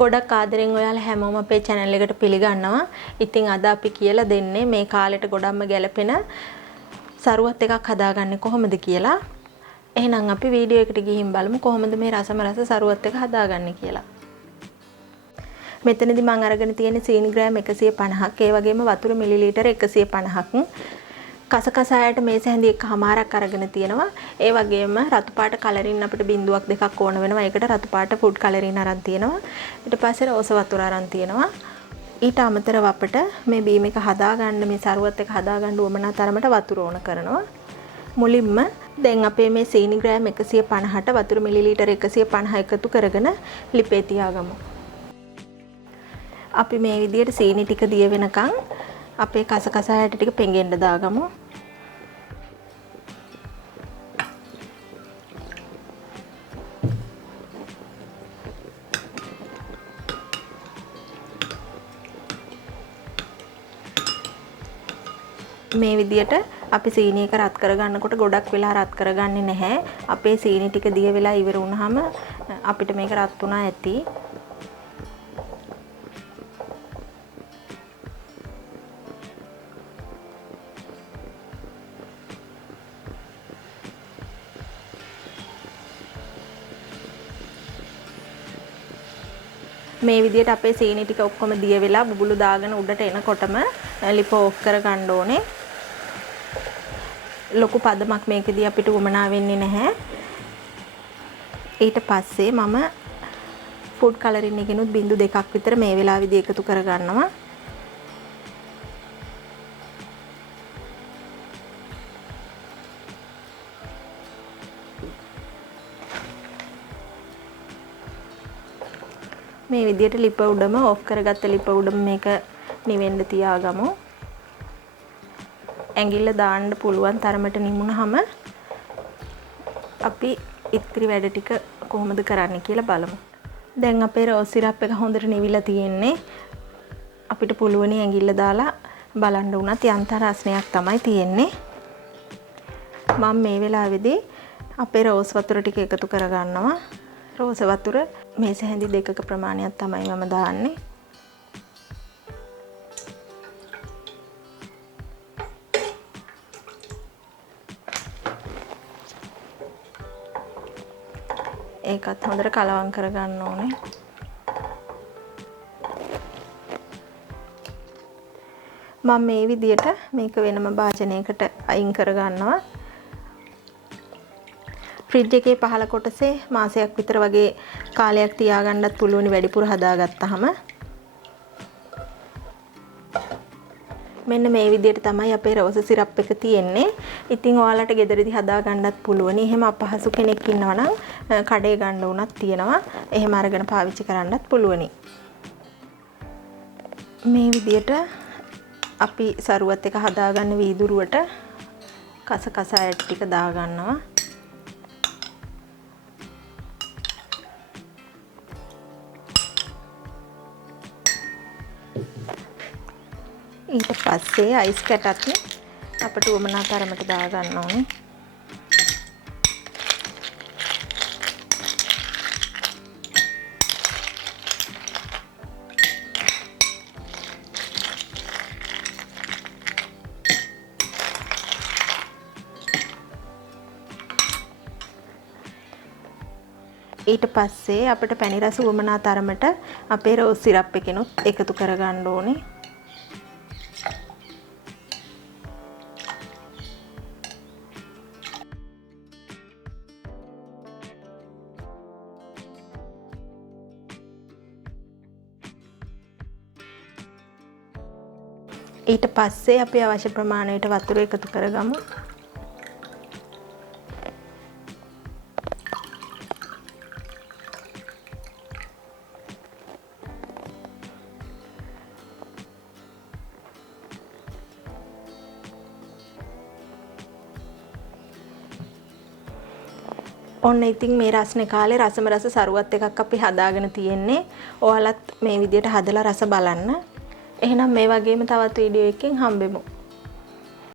ගොඩක් ආදරෙන් ඔයාලා හැමෝම අපේ channel එකට පිළිගන්නවා. ඉතින් අද අපි කියලා දෙන්නේ මේ කාලෙට ගොඩක්ම ගැලපෙන සරුවත් එකක් හදාගන්නේ කොහොමද කියලා. එහෙනම් අපි වීඩියෝ එකට ගිහින් බලමු කොහොමද මේ රස සරුවත් එක හදාගන්නේ කියලා. මෙතනදී මම අරගෙන තියෙන්නේ සීනි ග්‍රෑම් 150ක්, ඒ වගේම වතුර මිලිලීටර 150ක්. කසකසායට මේස හැඳි එකමාරක් අරගෙන තියෙනවා. ඒ වගේම රතු පාට කලරින් අපිට බිඳුවක් දෙකක් ඕන වෙනවා. ඒකට රතු පාට ෆුඩ් කලරින් අරන් තියෙනවා. ඊට පස්සේ රෝස වතුර අරන් තියෙනවා. ඊට අමතරව අපිට මේ බීම එක හදාගන්න මේ සරුවත් එක හදාගන්න උවමනා තරමට වතුර ඕන කරනවා. මුලින්ම දැන් අපේ මේ සීනි ග්‍රෑම් 150ට වතුර මිලිලීටර 150 එකතු කරගෙන ලිපේ තියාගමු. අපි මේ විදිහට සීනි ටික දිය වෙනකන් අපේ කසකසායට ටික පෙඟෙන්න දාගමු. මේ විදිහට අපි සීනි එක රත් කරගන්නකොට ගොඩක් වෙලා රත් කරගන්නේ නැහැ. අපේ සීනි ටික දිය වෙලා ඉවර වුණාම අපිට මේක රත් වුණා ඇති. මේ විදිහට අපේ සීනි ටික ඔක්කොම දිය වෙලා බුබුලු දාගෙන උඩට එනකොටම ලිප ඕෆ් කරගන්න ඕනේ. ලොකු පදමක් මේකෙදී අපිට උවමනා වෙන්නේ නැහැ. ඊට පස්සේ මම ෆුඩ් කලරින් එකනොත් බිංදු දෙකක් විතර මේ වෙලාවේදී එකතු කරගන්නවා. මේ විදිහට ලිප උඩම ඔෆ් කරගත්ත ලිප උඩම මේක නිවෙන්න තියාගමු. ඇඟිල්ල දාන්න පුළුවන් තරමට නිමුනහම අපි ඉතිරි වැඩ ටික කොහොමද කරන්න කියලා බලමු. දැන් අපේ රෝස් සිරප් එක හොඳට නිවිලා තියෙන්නේ. අපිට පුළුවනි ඇඟිල්ල දාලා බලන්න උනත් යන්තම් රසණයක් තමයි තියෙන්නේ. මම මේ වෙලාවේදී අපේ රෝස් වතුර ටික එකතු කරගන්නවා. රෝස වතුර මේස හැඳි දෙකක ප්‍රමාණයක් තමයි මම දාන්නේ. ඒකත් හොඳට කලවම් කරගන්න ඕනේ. මම මේ විදියට මේක වෙනම භාජනයකට අයින් කරගන්නවා. ෆ්‍රිජ් එකේ පහළ කොටසේ මාසයක් විතර වගේ කාලයක් තියාගන්නත් පුළුවන් වැඩිපුර හදාගත්තාම. මෙන්න මේ විදිහට තමයි අපේ රෝස සිරප් එක තියෙන්නේ. ඉතින් ඔයාලට ගෙදරදී හදාගන්නත් පුළුවන්. එහෙම අපහසු කෙනෙක් ඉන්නවා නම් කඩේ ගන්න උනත් තියෙනවා. එහෙම අරගෙන පාවිච්චි කරන්නත් පුළුවනි. මේ විදිහට අපි සරුවත් එක හදාගන්න වීදුරුවට කසකසායට ටික දාගන්නවා. ඊට පස්සේ අයිස් කැටත් අපිට උවමනා තරමට දාගන්න ඕනේ. ඊට පස්සේ අපිට පැණි රස උවමනා තරමට අපේ රෝස් සිරප් එකනොත් එකතු කරගන්න ඕනේ. ඊට පස්සේ අපි අවශ්‍ය ප්‍රමාණයට වතුර එකතු කරගමු. ඔන්න ඉතින් මේ රස්නේ කාලේ රසම රස සරුවත් එකක් අපි හදාගෙන තියෙන්නේ. ඔයාලත් මේ විදිහට හදලා රස බලන්න. එහෙනම් මේ වගේම තවත් වීඩියෝ එකකින් හම්බෙමු.